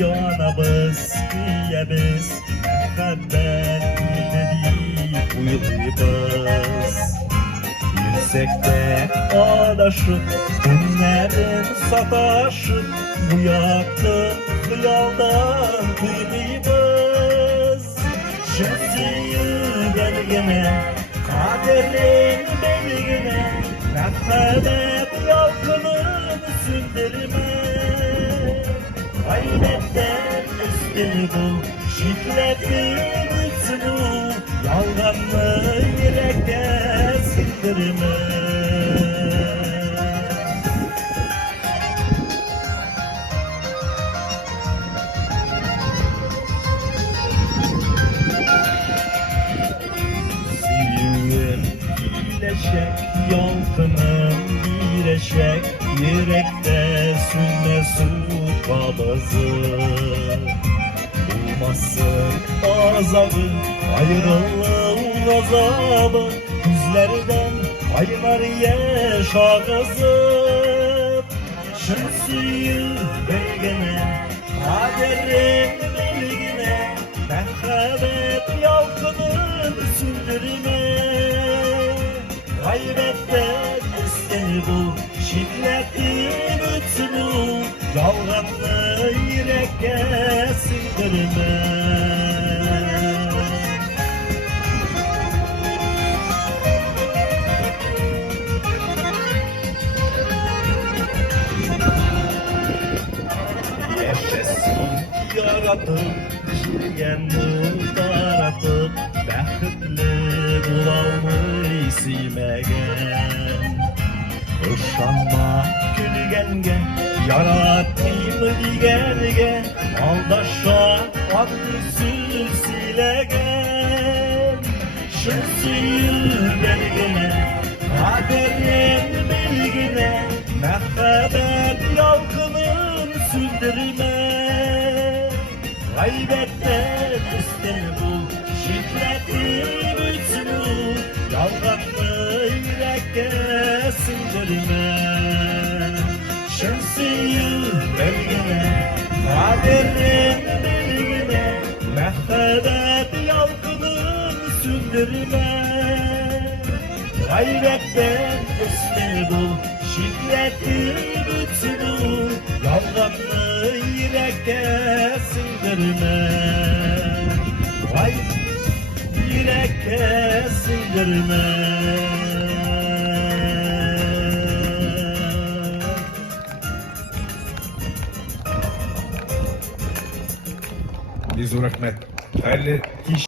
yanabız, kıyabız, muhabbet deyip uyuluyubuz. Yüksekte adaşıp, günlerin sataşıp, bu yaktın hıyaldan kıymıyız. Şemsiyi belgine, kaderin belgine, muhabbet yalkının sündürme. Gayretten üstünü bul, şiddetin üstünü, yalganlı yürekte sindirme. Suyun iyileşek, yalkının bir eşek, yürekte sünne babası. Bulmasın azabı, ayrılık azabı, yüzlerden kaynar yaş ağzı. Şemsiyi belgine, kaderin belgine, muhabbet yalkının sündürme. Gayretten üstünü bul, şiddetin bütünü, yalganlı yürekte sindirme. Yaşasın yaratıp, çirgen muhtaratıp, bəxtli bulalmış silmegen. Işanma gülgenge, yaratayım digerge, aldaşan adı silegen. Şemsiyi belgine, kaderin bilgine, muhabbet yalkının sündürme. Gayretten üstünü bul, şiddetin bütünü, yalganlı yürekte sindirme. Şemsiyi belgine, kaderin bilgine, muhabbet yalkının sündürme. Gayretten üstünü bul, şiddetin bütünü, yalganlı yürekte sindirme. Vay yürekte sindirme. Biz rahmet. Hayırlı iş.